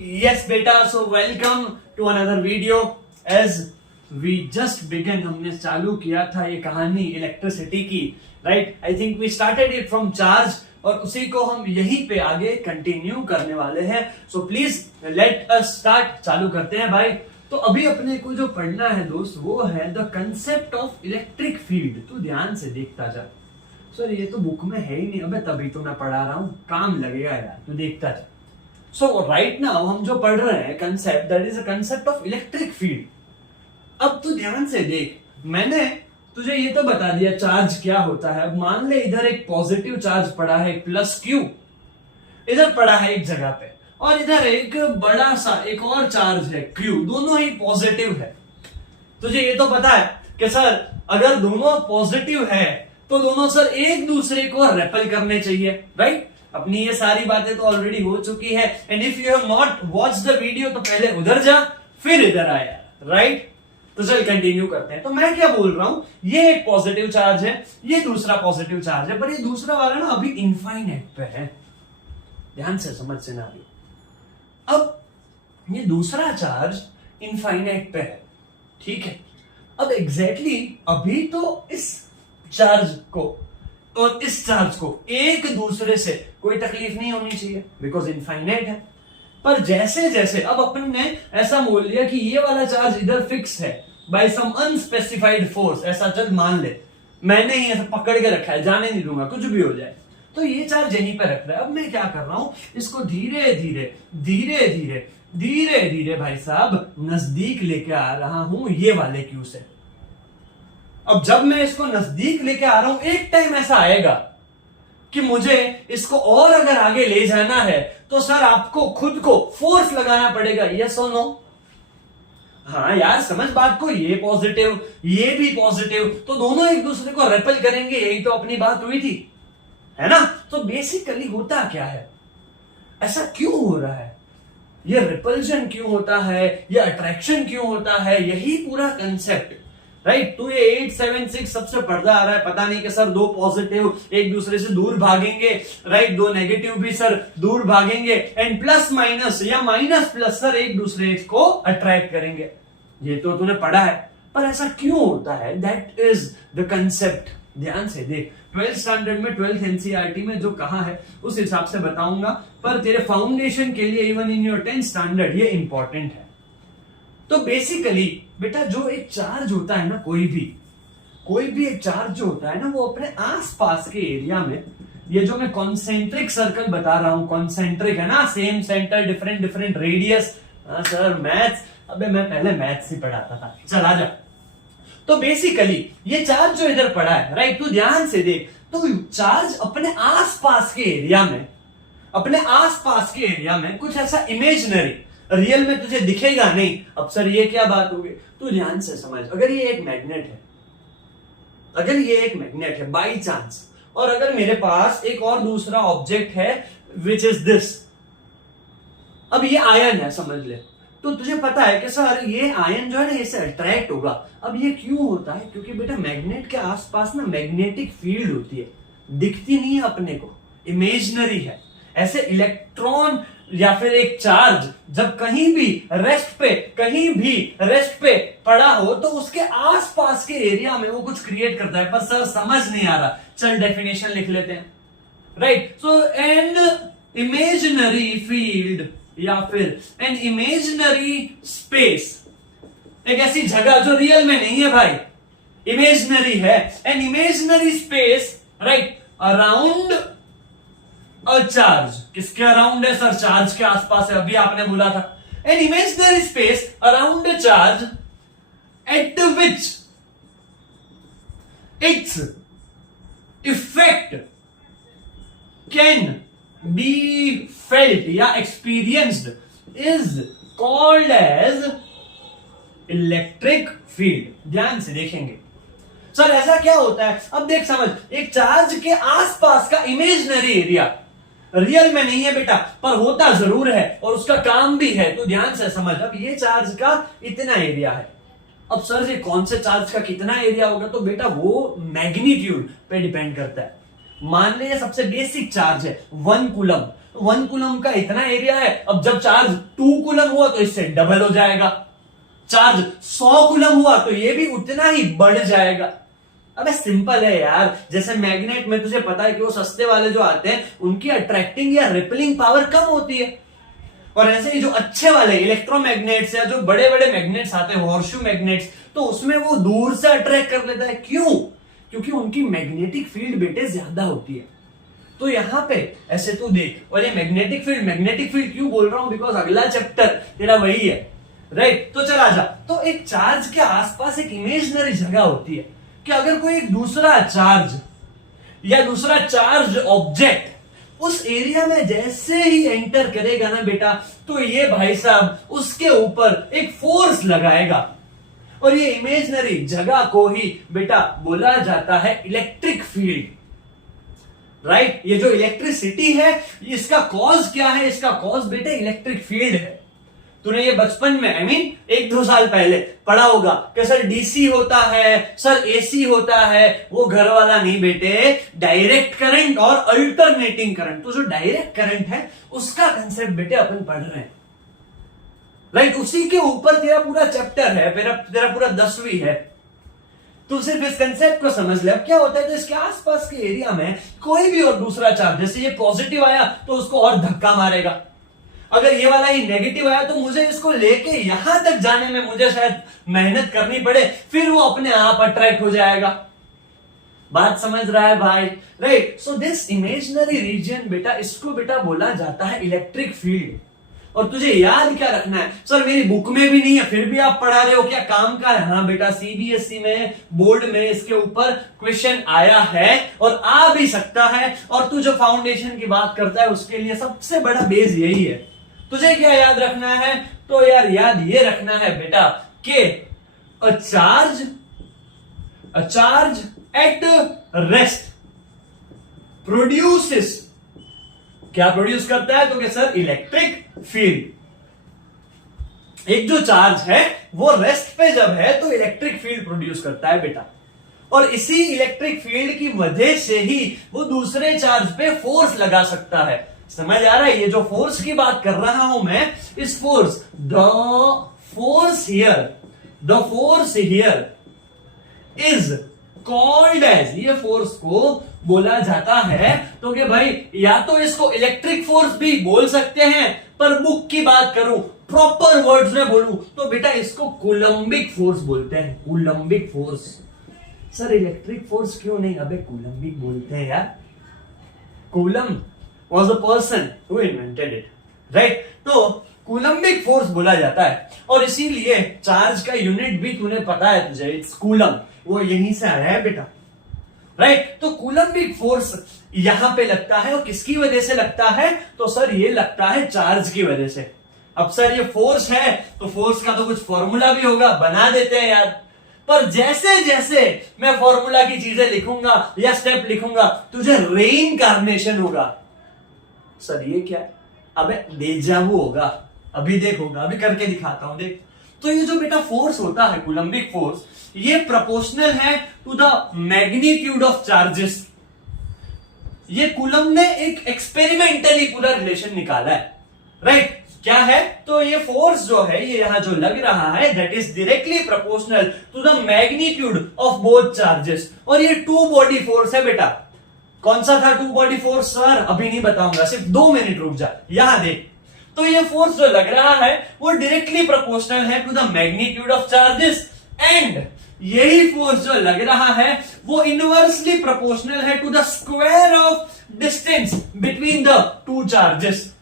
Yes बेटा, so welcome to another video. As we just began, हमने चालू किया था ये कहानी इलेक्ट्रिसिटी की, right? I think we started it from charge और उसी को हम यहीं पे आगे कंटिन्यू करने वाले हैं. So please let us start. चालू करते हैं भाई. तो अभी अपने को जो पढ़ना है दोस्त, वो है the concept of electric field. तू ध्यान से देखता जा. सर ये तो बुक में है ही नहीं. अबे तभी तो मैं पढ़ा रहा हूँ, काम लगेगा यार, तू देखता जा. सो राइट नाउ हम जो पढ़ रहे हैं concept, that is a concept of electric field. अब तू ध्यान से देख, मैंने तुझे ये तो बता दिया चार्ज क्या होता है. अब मान ले इधर एक पॉजिटिव चार्ज पड़ा है प्लस क्यू, इधर पड़ा है एक जगह पे, और इधर एक बड़ा सा एक और चार्ज है क्यू, दोनों ही पॉजिटिव है. तुझे ये तो पता है कि सर अगर दोनों पॉजिटिव है तो दोनों सर एक दूसरे को रेपल करने चाहिए, राइट? अपनी ये सारी बातें तो ऑलरेडी हो चुकी है. And if you have not watch the video तो पहले उधर जा फिर इधर आया, राइट? तो चल कंटिन्यू करते हैं. तो मैं क्या बोल रहा हूं, ये एक पॉजिटिव चार्ज है, ये दूसरा पॉजिटिव चार्ज है, पर ये दूसरा वाला ना अभी इनफाइनाइट पे है. ध्यान से समझ सिनेरियो. अब ये दूसरा चार्ज इनफाइनाइट पे है, ठीक है? अब एग्जैक्टली अभी तो इस चार्ज को और इस चार्ज को एक दूसरे से कोई तकलीफ नहीं होनी चाहिए बिकॉज इनफाइनाइट है. पर जैसे जैसे अब अपन ने ऐसा बोल लिया कि ये वाला चार्ज इधर फिक्स है बाय सम अनस्पेसिफाइड फोर्स, ऐसा चल मान ले, मैंने ही ऐसा पकड़ के रखा है, जाने नहीं दूंगा कुछ भी हो जाए, तो ये चार्ज यहीं पे रख रहा है. अब मैं क्या कर रहा हूं, इसको धीरे धीरे धीरे धीरे धीरे धीरे भाई साहब नजदीक लेके आ रहा हूं ये वाले क्यू से. अब जब मैं इसको नजदीक लेके आ रहा हूं, एक टाइम ऐसा आएगा कि मुझे इसको और अगर आगे ले जाना है तो सर आपको खुद को फोर्स लगाना पड़ेगा. यस और नो? हाँ यार समझ बात को, ये पॉजिटिव ये भी पॉजिटिव, तो दोनों एक दूसरे को रेपल करेंगे, यही तो अपनी बात हुई थी, है ना? तो बेसिकली होता क्या है, ऐसा क्यों हो रहा है, ये रिपल्शन क्यों होता है, ये अट्रैक्शन क्यों होता है, यही पूरा कंसेप्ट, राइट? तो ये 876 सबसे पढ़ता आ रहा है, पता नहीं कि सर दो पॉजिटिव एक दूसरे से दूर भागेंगे, राइट? दो नेगेटिव भी सर दूर भागेंगे, एंड प्लस माइनस या माइनस प्लस सर एक दूसरे को अट्रैक्ट करेंगे. ये तो तूने पढ़ा है, पर ऐसा क्यों होता है, दैट इज द कंसेप्ट. ध्यान से देख, 12th स्टैंडर्ड में 12th एनसीईआरटी में जो कहा है उस हिसाब से बताऊंगा, पर तेरे फाउंडेशन के लिए even in your 10th standard ये इंपॉर्टेंट है. तो बेसिकली बेटा जो एक चार्ज होता है ना, कोई भी एक चार्ज जो होता है ना, वो अपने आसपास के एरिया में, ये जो मैं कॉन्सेंट्रिक सर्कल बता रहा हूं, कॉन्सेंट्रिक है ना, same centre different different radius. Sir maths, अबे मैं पहले मैथ्स ही पढ़ाता था, चला जा. तो बेसिकली ये चार्ज जो इधर पड़ा है, राइट, तू ध्यान से देख, तो चार्ज अपने आसपास के एरिया में कुछ ऐसा इमेजिनरी, रियल में तुझे दिखेगा नहीं. अब सर ये क्या बात होगी, तू ध्यान से समझ. अगर ये एक मैग्नेट है बाई चांस, और अगर मेरे पास एक और दूसरा ऑब्जेक्ट है विच इज दिस, अब ये आयन है समझ ले, तो तुझे पता है कि सर ये आयन जो है ना इससे अट्रैक्ट होगा. अब ये क्यों होता है, क्योंकि बेटा मैग्नेट के आसपास ना मैग्नेटिक फील्ड होती है, दिखती नहीं है अपने को, इमेजिनरी है. ऐसे इलेक्ट्रॉन या फिर एक चार्ज जब कहीं भी रेस्ट पे पड़ा हो तो उसके आसपास के एरिया में वो कुछ क्रिएट करता है. पर सर समझ नहीं आ रहा, चल डेफिनेशन लिख लेते हैं, right? So an imaginary field या फिर एन इमेजिनरी स्पेस, एक ऐसी जगह जो रियल में नहीं है भाई, इमेजिनरी है. An imaginary space, right, around a charge. किसके अराउंड है सर? चार्ज के आसपास है, अभी आपने बोला था. An imaginary space around a charge at which its effect can be felt या experienced is called as electric field. ध्यान से देखेंगे सर ऐसा क्या होता है. अब देख समझ, एक चार्ज के आसपास का इमेजिनरी एरिया रियल में नहीं है बेटा, पर होता जरूर है और उसका काम भी है. तो ध्यान से समझ, अब ये चार्ज का इतना एरिया है. अब सर ये कौन से चार्ज का कितना एरिया होगा, तो बेटा वो मैग्नीट्यूड पे डिपेंड करता है. मान ले ये सबसे बेसिक चार्ज है 1 कूलम, 1 कूलम का इतना एरिया है, अब जब चार्ज 2 कूलम हुआ तो इससे डबल हो जाएगा, चार्ज 100 कूलम हुआ तो ये भी उतना ही बढ़ जाएगा। अबे सिंपल है यार, जैसे मैग्नेट में तुझे पता है कि वो सस्ते वाले जो आते हैं उनकी अट्रैक्टिंग या रिपेलिंग पावर कम होती है, और ऐसे ही जो अच्छे वाले इलेक्ट्रोमैग्नेट्स या जो बड़े बड़े मैग्नेट्स आते हैं हॉर्शू मैग्नेट्स, तो उसमें वो दूर से अट्रैक्ट कर लेता है। क्यों? क्योंकि उनकी मैग्नेटिक फील्ड बेटे ज्यादा होती है। तो यहां पे ऐसे तू देख, और ये मैग्नेटिक फील्ड क्यों बोल रहा हूं, बिकॉज अगला चैप्टर तेरा वही है, राइट। तो चल आजा। तो एक चार्ज के आसपास एक इमेजिनरी जगह होती है कि अगर कोई एक दूसरा चार्ज या दूसरा चार्ज ऑब्जेक्ट उस एरिया में जैसे ही एंटर करेगा ना बेटा, तो ये भाई साहब उसके ऊपर एक फोर्स लगाएगा, और ये इमेजिनरी जगह को ही बेटा बोला जाता है इलेक्ट्रिक फील्ड, राइट। ये जो इलेक्ट्रिसिटी है इसका कॉज क्या है? इसका कॉज बेटे इलेक्ट्रिक फील्ड है। तूने ये बचपन में I mean 1-2 साल पहले पढ़ा होगा कि सर डीसी होता है, सर एसी होता है। वो घर वाला नहीं बेटे, डायरेक्ट करंट और अल्टरनेटिंग करंट। तो जो डायरेक्ट करंट है उसका कंसेप्ट बेटे अपन पढ़ रहे हैं, राइट। उसी के ऊपर तेरा पूरा चैप्टर है, तेरा पूरा 10वीं है। तो सिर्फ इस कंसेप्ट को समझ ले। अब क्या होता है, तो इसके आसपास के एरिया में कोई भी और दूसरा चार्ज, जैसे ये पॉजिटिव आया तो उसको और धक्का मारेगा, अगर ये वाला ही नेगेटिव आया तो मुझे इसको लेके यहां तक जाने में मुझे शायद मेहनत करनी पड़े, फिर वो अपने आप अट्रैक्ट हो जाएगा। बात समझ रहा है भाई, right. So this imaginary region बेटा, इसको बेटा बोला जाता है इलेक्ट्रिक फील्ड। और तुझे याद क्या रखना है, सर मेरी बुक में भी नहीं है फिर भी आप पढ़ा रहे हो, क्या काम का है? हाँ बेटा, सीबीएसई में बोर्ड में इसके ऊपर क्वेश्चन आया है और आ भी सकता है। और तू जो फाउंडेशन की बात करता है उसके लिए सबसे बड़ा बेस यही है। तुझे क्या याद रखना है? तो यार याद ये रखना है बेटा कि अ चार्ज एट रेस्ट प्रोड्यूसेस, क्या प्रोड्यूस करता है? तो क्या सर, इलेक्ट्रिक फील्ड। एक जो चार्ज है वो रेस्ट पे जब है तो इलेक्ट्रिक फील्ड प्रोड्यूस करता है बेटा, और इसी इलेक्ट्रिक फील्ड की वजह से ही वो दूसरे चार्ज पे फोर्स लगा सकता है। समझ आ रहा है? ये जो फोर्स की बात कर रहा हूं मैं, इस force, the force here is called as, ये फोर्स को बोला जाता है तो कि भाई या तो इसको इलेक्ट्रिक फोर्स भी बोल सकते हैं, पर बुक की बात करूं, प्रॉपर वर्ड्स में बोलूं तो बेटा इसको कूलम्बिक फोर्स बोलते हैं। Coulombic force. Sir electric force क्यों नहीं, अबे कूलम्बिक बोलते हैं यार। Coulomb was the person who invented it, right? तो कूलम्बिक फोर्स बोला जाता है, और इसीलिए चार्ज का यूनिट भी तूने पता है तुझे, इट्स कूलम, वो यहीं से आया है बेटा, राइट। तो कूलम्बिक फोर्स यहां पे लगता है, और किसकी वजह से लगता है? तो सर ये लगता है चार्ज की वजह से। अब सर ये फोर्स है तो फोर्स का तो कुछ फॉर्मूला भी होगा, बना देते हैं यार। पर जैसे जैसे मैं फॉर्मूला की चीजें लिखूंगा या स्टेप लिखूंगा, तुझे रेइनकार्नेशन होगा। सर ये क्या है? अबे डेजावू होगा। अभी देखोगा, अभी करके दिखाता हूं, देख। तो ये जो बेटा फोर्स होता है कूलम्बिक फोर्स, ये प्रोपोर्शनल है to the magnitude of charges. ये कूलम ने एक एक्सपेरिमेंटली पूरा रिलेशन निकाला है, राइट। क्या है? तो ये फोर्स जो है, ये यहां जो लग रहा है, that is directly proportional to the magnitude of both charges. और ये 2 बॉडी फोर्स है बेटा। कौन सा था 2 बॉडी फोर्स? सर अभी नहीं बताऊंगा, सिर्फ 2 मिनट रुक जा, यहां देख। तो ये फोर्स जो लग रहा है वो डायरेक्टली प्रोपोर्शनल है to the magnitude of charges, and यही फोर्स जो लग रहा है वो इनवर्सली प्रोपोर्शनल है to the square of distance between the 2 charges.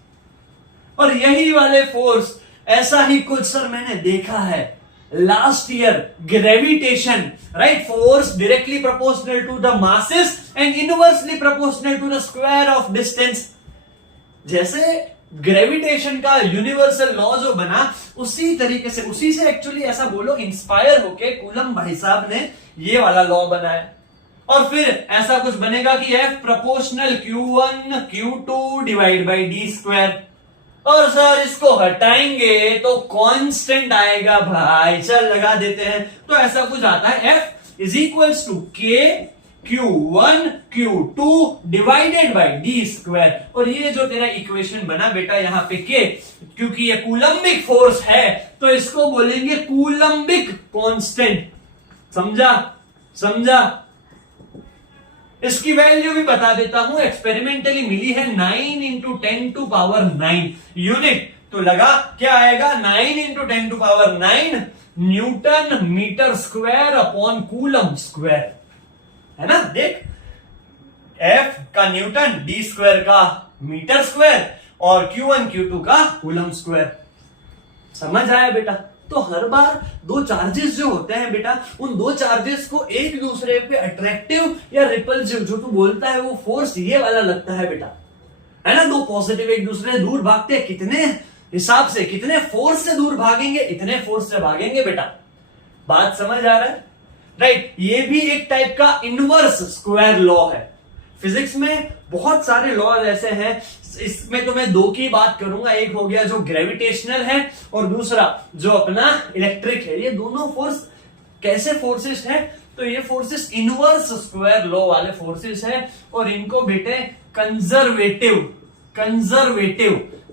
और यही वाले फोर्स, ऐसा ही कुछ सर मैंने देखा है last year, gravitation, right. Force directly proportional to the masses and inversely proportional to the square of distance. जैसे ग्रेविटेशन का यूनिवर्सल लॉ जो बना, उसी तरीके से, उसी से एक्चुअली ऐसा बोलो इंस्पायर होके कूलम भाई साहब ने ये वाला लॉ बनाया। और फिर ऐसा कुछ बनेगा कि F proportional Q1 Q2 divide by D square. और सर इसको हटाएंगे तो कांस्टेंट आएगा भाई, चल लगा देते हैं। तो ऐसा कुछ आता है, F is equals to K Q1 Q2 divided by D square. और ये जो तेरा इक्वेशन बना बेटा यहाँ पे के, क्योंकि ये कूलम्बिक फोर्स है तो इसको बोलेंगे कूलम्बिक कांस्टेंट। समझा? समझा? इसकी वैल्यू भी बता देता हूं, एक्सपेरिमेंटली मिली है 9 इंटू 10 टू पावर 9 यूनिट। तो लगा क्या आएगा, 9 into 10 to power 9 newton metre square upon coulomb square, है ना। देख, F का न्यूटन, D स्क्वायर का मीटर स्क्वायर और Q1 Q2 का कूलम स्क्वायर। समझ आया बेटा? तो हर बार दो चार्जेस जो होते हैं बेटा, उन दो चार्जेस को एक दूसरे पे अट्रैक्टिव या रिपल्सिव जो तू बोलता है वो फोर्स ये वाला लगता है बेटा, है ना। दो पॉजिटिव एक दूसरे से दूर भागते हैं, कितने हिसाब से, कितने फोर्स से दूर भागेंगे, इतने फोर्स से भागेंगे बेटा। बात समझ आ रहा है? राइट। ये भी एक टाइप का इनवर्स स्क्वायर लॉ है। फिजिक्स में बहुत सारे लॉ ऐसे हैं, इसमें तो मैं दो की बात करूंगा। एक हो गया जो ग्रेविटेशनल है और दूसरा जो अपना इलेक्ट्रिक है। ये दोनों फोर्स कैसे फोर्सेस हैं? तो ये फोर्सेस इनवर्स स्क्वायर लॉ वाले फोर्सेस हैं और इनको बेटे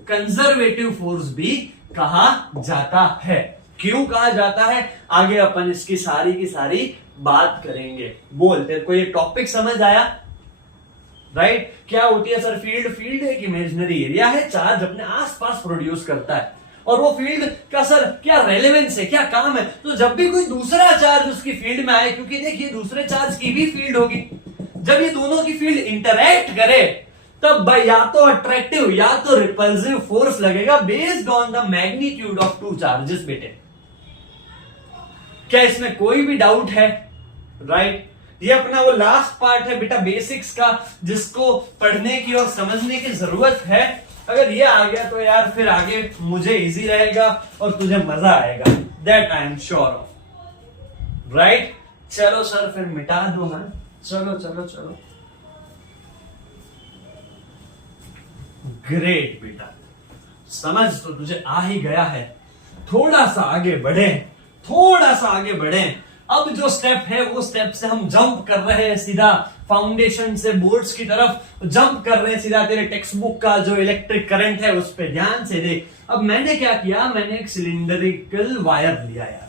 कंजर्वेटिव फोर्स भी कहा जाता है। क्यों कहा जाता है, आगे अपन इसकी सारी की सारी बात करेंगे। बोल, तेरे को ये टॉपिक समझ आया? राइट। क्या होती है सर फील्ड? फील्ड एक इमेजिनरी एरिया है, चार्ज अपने आसपास प्रोड्यूस करता है। और वो फील्ड का सर क्या रेलेवेंस है, क्या काम है? तो जब भी कोई दूसरा चार्ज उसकी फील्ड में आए, क्योंकि देखिए दूसरे चार्ज की भी फील्ड होगी, जब ये दोनों की फील्ड इंटरैक्ट करे तब भाई या तो अट्रैक्टिव या तो रिपल्सिव फोर्स लगेगा based on the magnitude of two charges. बेटे क्या इसमें कोई भी डाउट है? राइट। ये अपना वो लास्ट पार्ट है बेटा बेसिक्स का, जिसको पढ़ने की और समझने की जरूरत है। अगर ये आ गया तो यार फिर आगे मुझे इजी रहेगा और तुझे मजा आएगा, that I am sure of. Right. चलो सर फिर मिटा दो। हाँ चलो चलो चलो। ग्रेट बेटा, समझ तो तुझे आ ही गया है। थोड़ा सा आगे बढ़े, थोड़ा सा आगे बढ़े। अब जो स्टेप है वो स्टेप से हम जंप कर रहे हैं सीधा फाउंडेशन से बोर्ड्स की तरफ जंप कर रहे हैं सीधा। तेरे टेक्स्ट बुक का जो इलेक्ट्रिक करंट है उस पर ध्यान से देख। अब मैंने क्या किया, मैंने एक सिलेंडरिकल वायर लिया यार।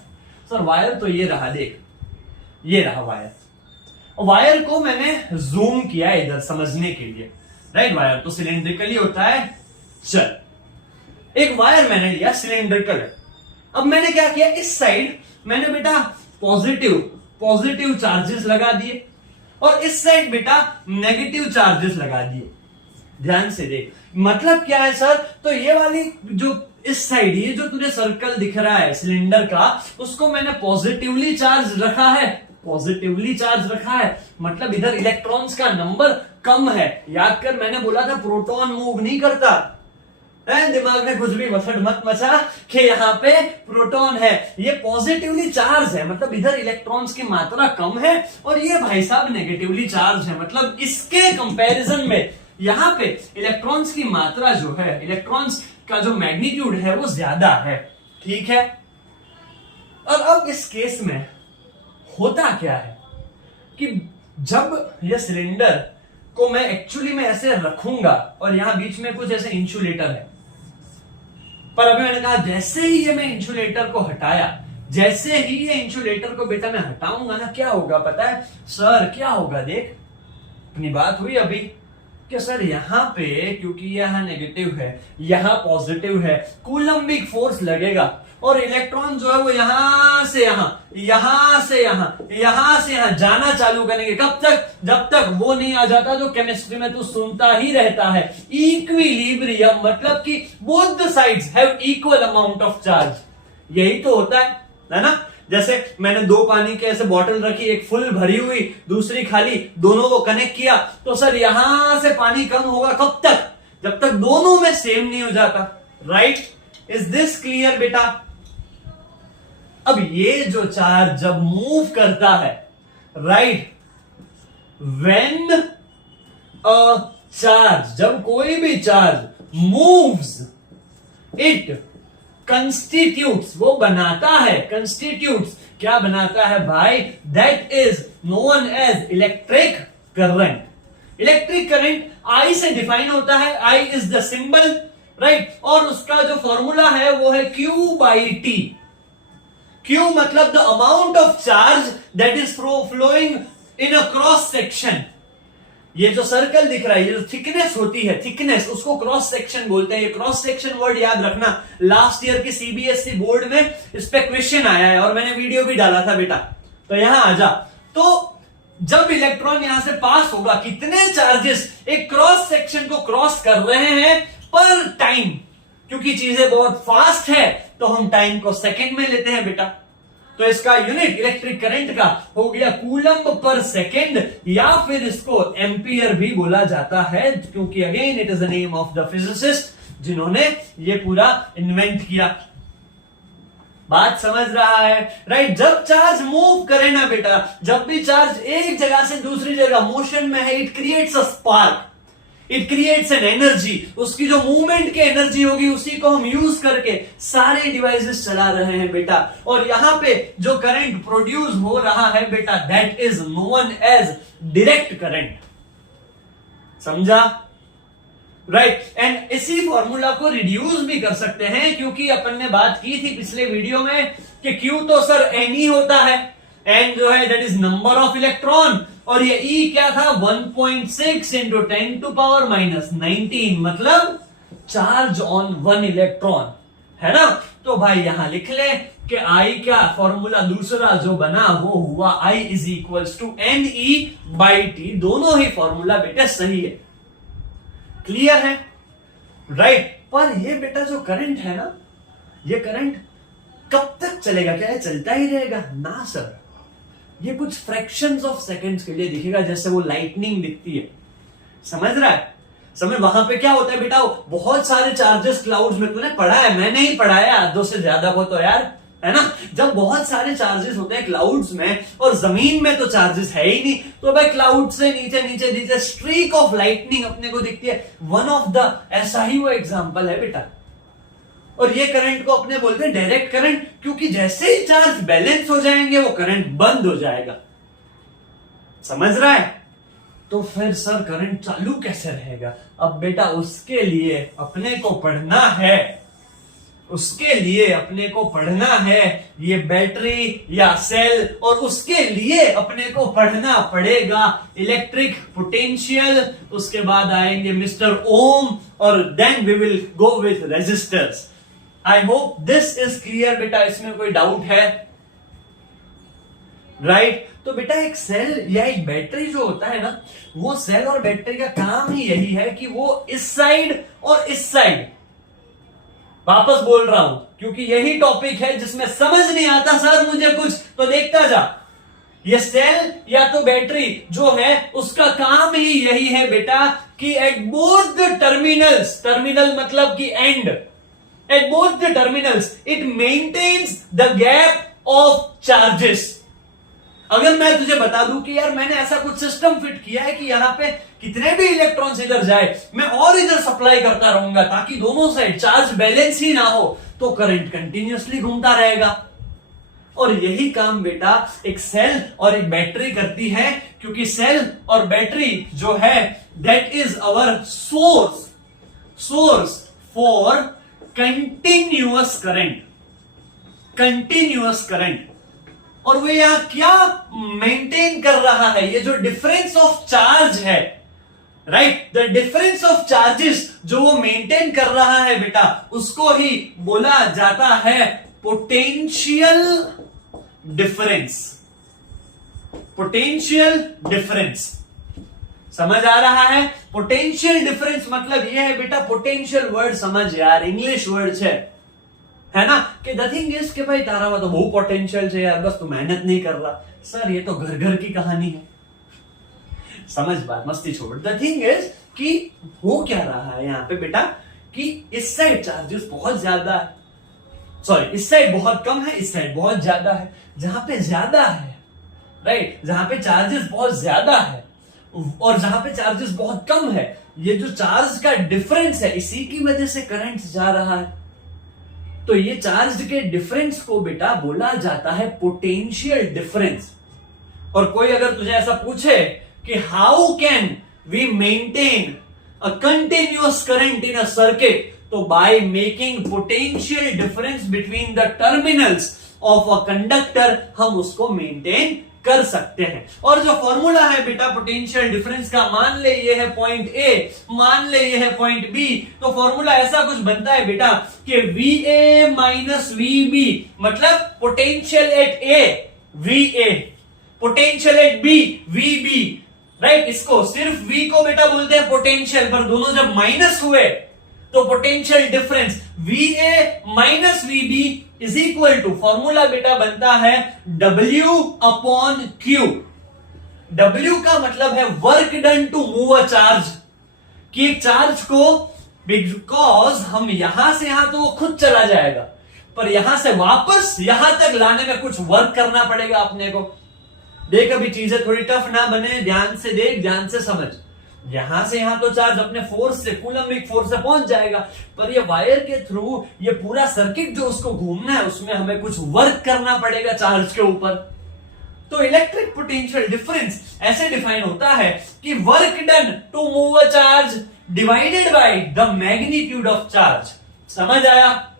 सर वायर तो ये रहा, देख ये रहा वायर। वायर को मैंने जूम किया इधर समझने के लिए। राइट। वायर तो सिलेंड्रिकल ही होता है। चल, एक वायर मैंने लिया सिलेंड्रिकल है। अब मैंने क्या किया, इस साइड मैंने बेटा पॉजिटिव चार्जेस लगा दिए और इस साइड बेटा नेगेटिव चार्जेस लगा दिए। ध्यान से देख, मतलब क्या है सर, तो ये वाली जो इस साइड, ये जो तुझे सर्कल दिख रहा है सिलेंडर का, उसको मैंने पॉजिटिवली चार्ज रखा है। पॉजिटिवली चार्ज रखा है मतलब इधर इलेक्ट्रॉन्स का नंबर कम है। याद कर, मैंने बोला था प्रोटॉन मूव नहीं करता। दिमाग में कुछ भी वसट मत मचा कि यहाँ पे प्रोटॉन है। ये पॉजिटिवली चार्ज है मतलब इधर इलेक्ट्रॉन्स की मात्रा कम है और ये भाई साहब नेगेटिवली चार्ज है मतलब इसके कंपैरिजन में यहाँ पे इलेक्ट्रॉन्स की मात्रा जो है, इलेक्ट्रॉन्स का जो मैग्नीट्यूड है वो ज्यादा है। ठीक है। और अब इस केस में होता क्या है कि जब यह सिलेंडर को मैं एक्चुअली में ऐसे रखूंगा और यहां बीच में कुछ ऐसे इंसुलेटर है, पर अभी मैंने कहा जैसे ही ये मैं इंसुलेटर को हटाया, जैसे ही ये इंसुलेटर को बेटा मैं हटाऊंगा ना, क्या होगा पता है सर? क्या होगा देख, अपनी बात हुई अभी कि सर यहां पे क्योंकि यहां नेगेटिव है यहां पॉजिटिव है, कूलम्बिक फोर्स लगेगा और इलेक्ट्रॉन जो है वो यहां से यहां, यहां से यहां, यहां से यहां जाना चालू करेंगे। कब तक? जब तक वो नहीं आ जाता जो केमिस्ट्री में तू सुनता ही रहता है, इक्विलिब्रियम, मतलब कि both the sides have equal amount of charge. यही तो होता है ना। जैसे मैंने दो पानी के ऐसे बॉटल रखी, एक फुल भरी हुई दूसरी खाली, दोनों को कनेक्ट किया तो सर यहां से पानी कम होगा। कब तक? जब तक दोनों में सेम नहीं हो जाता। राइट। इज दिस क्लियर बेटा? अब ये जो चार्ज जब मूव करता है, राइट, व्हेन अ चार्ज, जब कोई भी चार्ज मूव्स, इट कंस्टिट्यूट्स, वो बनाता है, कंस्टिट्यूट्स क्या बनाता है भाई? That is known as electric current. Electric current I से डिफाइन होता है, I is the symbol, right, और उसका जो फॉर्मूला है वो है Q/T। Q मतलब the amount of charge that is flowing in a cross section. ये जो सर्कल दिख रहा है, ये जो थिकनेस होती है, थिकनेस, उसको क्रॉस सेक्शन बोलते हैं। ये क्रॉस सेक्शन वर्ड याद रखना, लास्ट ईयर की सीबीएसई बोर्ड में इस पे क्वेश्चन आया है और मैंने वीडियो भी डाला था बेटा, तो यहां आ जा। तो जब इलेक्ट्रॉन यहां से पास होगा, कितने चार्जेस एक क्रॉस सेक्शन को क्रॉस कर रहे हैं पर टाइम, क्योंकि चीजें बहुत फास्ट है तो हम टाइम को सेकंड में लेते हैं बेटा। तो इसका यूनिट इलेक्ट्रिक करंट का हो गया कूलम्ब पर सेकेंड, या फिर इसको एम्पियर भी बोला जाता है, क्योंकि again it is the name of the physicist जिन्होंने ये पूरा इन्वेंट किया। बात समझ रहा है, राइट? जब चार्ज मूव करे ना बेटा, जब भी चार्ज एक जगह से दूसरी जगह मोशन में है, it creates a spark, it creates an energy. उसकी जो मूवमेंट की एनर्जी होगी उसी को हम यूज करके सारे डिवाइसेस चला रहे हैं बेटा। और यहां पे जो करंट प्रोड्यूस हो रहा है बेटा, that is known as direct current. समझा? राइट, एंड इसी फॉर्मूला को रिड्यूस भी कर सकते हैं, क्योंकि अपन ने बात की थी पिछले वीडियो में कि Q तो सर N ही होता है, N जो है that is number of electron, और ये E क्या था? 1.6 इंटू 10⁻⁻19, मतलब चार्ज ऑन 1 इलेक्ट्रॉन, है ना? तो भाई यहां लिख ले कि I क्या फॉर्मूला दूसरा जो बना वो हुआ I is equals to NE/T। दोनों ही फॉर्मूला बेटा सही है, क्लियर है, राइट? पर ये बेटा जो करंट है ना, ये करंट कब तक चलेगा? क्या ये चलता ही रहेगा? ना सर, ये कुछ फ्रैक्शंस ऑफ सेकंड्स के लिए दिखेगा, जैसे वो लाइटनिंग दिखती है। समझ रहा है? समझ, वहां पे क्या होता है बेटा, बहुत सारे चार्जेस क्लाउड्स में, तूने पढ़ा है, मैंने ही पढ़ाया आधों से ज्यादा को तो यार, है ना? जब बहुत सारे चार्जेस होते हैं क्लाउड्स में और जमीन में तो चार्जेस है ही नहीं, तो भाई क्लाउड से नीचे नीचे नीचे स्ट्रीक ऑफ लाइटनिंग अपने को दिखती है। वन ऑफ द ऐसा ही वो एग्जांपल है बेटा। और ये करंट को अपने बोलते हैं डायरेक्ट करंट, क्योंकि जैसे ही चार्ज बैलेंस हो जाएंगे वो करंट बंद हो जाएगा। समझ रहा है? तो फिर सर करंट चालू कैसे रहेगा? अब बेटा उसके लिए अपने को पढ़ना है, उसके लिए अपने को पढ़ना है ये बैटरी या सेल, और उसके लिए अपने को पढ़ना पड़ेगा इलेक्ट्रिक पोटेंशियल, उसके बाद आएंगे मिस्टर ओम, और then we will go with resistors. I hope this is clear बेटा, इसमें कोई डाउट है? राइट, तो बेटा एक सेल या एक बैटरी जो होता है ना, वो सेल और बैटरी का काम ही यही है कि वो इस साइड और इस साइड, वापस बोल रहा हूं क्योंकि यही टॉपिक है जिसमें समझ नहीं आता सर मुझे कुछ, तो देखता जा। ये सेल या तो बैटरी जो है उसका काम ही यही है बेटा कि at both the terminals, terminal मतलब कि end, at both the terminals it maintains the gap of charges. अगर मैं तुझे बता दूं कि यार मैंने ऐसा कुछ सिस्टम फिट किया है कि यहां पे कितने भी इलेक्ट्रॉन्स इधर जाए मैं और इधर सप्लाई करता रहूंगा ताकि दोनों साइड चार्ज बैलेंस ही ना हो, तो करंट कंटिन्यूअसली घूमता रहेगा। और यही काम बेटा एक सेल और एक बैटरी करती है, क्योंकि सेल और बैटरी जो है that is our source for continuous current, continuous current. और वो यहां क्या मेंटेन कर रहा है? ये जो डिफरेंस ऑफ चार्ज है, right, the difference of charges जो वो मेंटेन कर रहा है बेटा, उसको ही बोला जाता है पोटेंशियल डिफरेंस। पोटेंशियल डिफरेंस समझ आ रहा है? पोटेंशियल डिफरेंस मतलब ये है बेटा, पोटेंशियल वर्ड समझ यार, इंग्लिश वर्ड है ना, कि द थिंग इज कि भाई तारा में तो बहुत पोटेंशियल है यार, बस तू मेहनत नहीं कर रहा। सर ये तो घर घर की कहानी है, समझ बात, मस्ती छोड़। द थिंग इज कि हो क्या रहा है यहां पे बेटा कि इस साइड चार्जेस बहुत ज्यादा है, सॉरी इस साइड बहुत कम है, इस साइड बहुत ज्यादा है। जहां पे ज्यादा है, राइट, जहां पे चार्जेस बहुत ज्यादा है और जहां पे चार्जेस बहुत कम है, ये जो चार्ज का डिफरेंस है इसी की वजह से करंट जा रहा है। तो ये चार्ज के डिफरेंस को बेटा बोला जाता है पोटेंशियल डिफरेंस। और कोई अगर तुझे ऐसा पूछे कि how can we maintain a continuous current in a circuit, तो by making potential difference between the terminals of a conductor हम उसको मेंटेन कर सकते हैं। और जो फॉर्मूला है बेटा पोटेंशियल डिफरेंस का, मान ले ये है पॉइंट ए, मान ले ये है पॉइंट बी, तो फॉर्मूला ऐसा कुछ बनता है बेटा कि VA माइनस VB, मतलब potential at A VA, potential at B VB, right. इसको सिर्फ V को बेटा बोलते हैं पोटेंशियल, पर दोनों जब माइनस हुए तो potential difference VA minus VB is equal to, formula बेटा बनता है W अपॉन Q। W का मतलब है work done to move a charge, कि एक चार्ज को, बिकॉज हम यहां से यहां तो वो खुद चला जाएगा, पर यहां से वापस यहां तक लाने में कुछ वर्क करना पड़ेगा अपने को। देख अभी चीजें थोड़ी टफ ना बने, ध्यान से देख, ध्यान से समझ। यहां से यहां तो चार्ज अपने फोर्स से, कूलम्बिक फोर्स से पहुंच जाएगा, पर ये वायर के थ्रू ये पूरा सर्किट जो उसको घूमना है उसमें हमें कुछ वर्क करना पड़ेगा चार्ज के ऊपर। तो इलेक्ट्रिक पोटेंशियल डिफरेंस ऐसे डिफाइन होता है कि work done to move a charge divided by the magnitude of charge. समझ आया?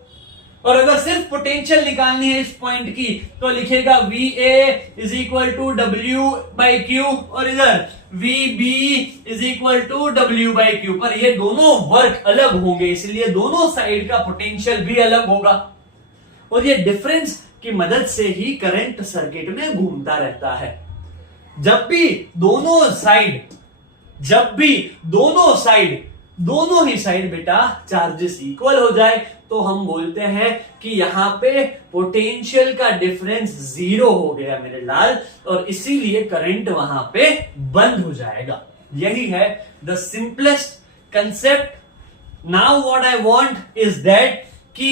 और अगर सिर्फ पोटेंशियल निकालनी है इस पॉइंट की, तो लिखेगा VA is equal to W by Q, और इधर VB is equal to W by Q। पर ये दोनों वर्क अलग होंगे, इसलिए दोनों साइड का पोटेंशियल भी अलग होगा, और ये डिफरेंस की मदद से ही करंट सर्किट में घूमता रहता है। जब भी दोनों ही साइड बेटा चार्जेस इक्वल हो जाए, तो हम बोलते हैं कि यहां पे पोटेंशियल का डिफरेंस 0 हो गया मेरे लाल, और इसीलिए करंट वहां पे बंद हो जाएगा। यही है the simplest concept. Now what I want is that कि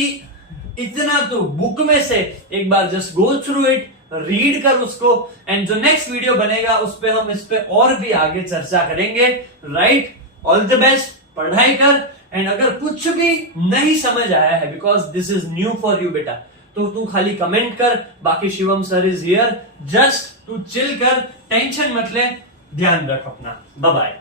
इतना तो बुक में से एक बार just go through it, read कर उसको, एंड जो नेक्स्ट वीडियो बनेगा उस पे हम इस पे और भी आगे चर्चा करेंगे। राइट, ऑल द बेस्ट, पढ़ाई कर। एंड अगर कुछ भी नहीं समझ आया है, because this is new for you बेटा, तो तू खाली कमेंट कर, बाकी Shivam sir is here, just तू चिल कर, टेंशन मत ले, ध्यान रख अपना। Bye bye.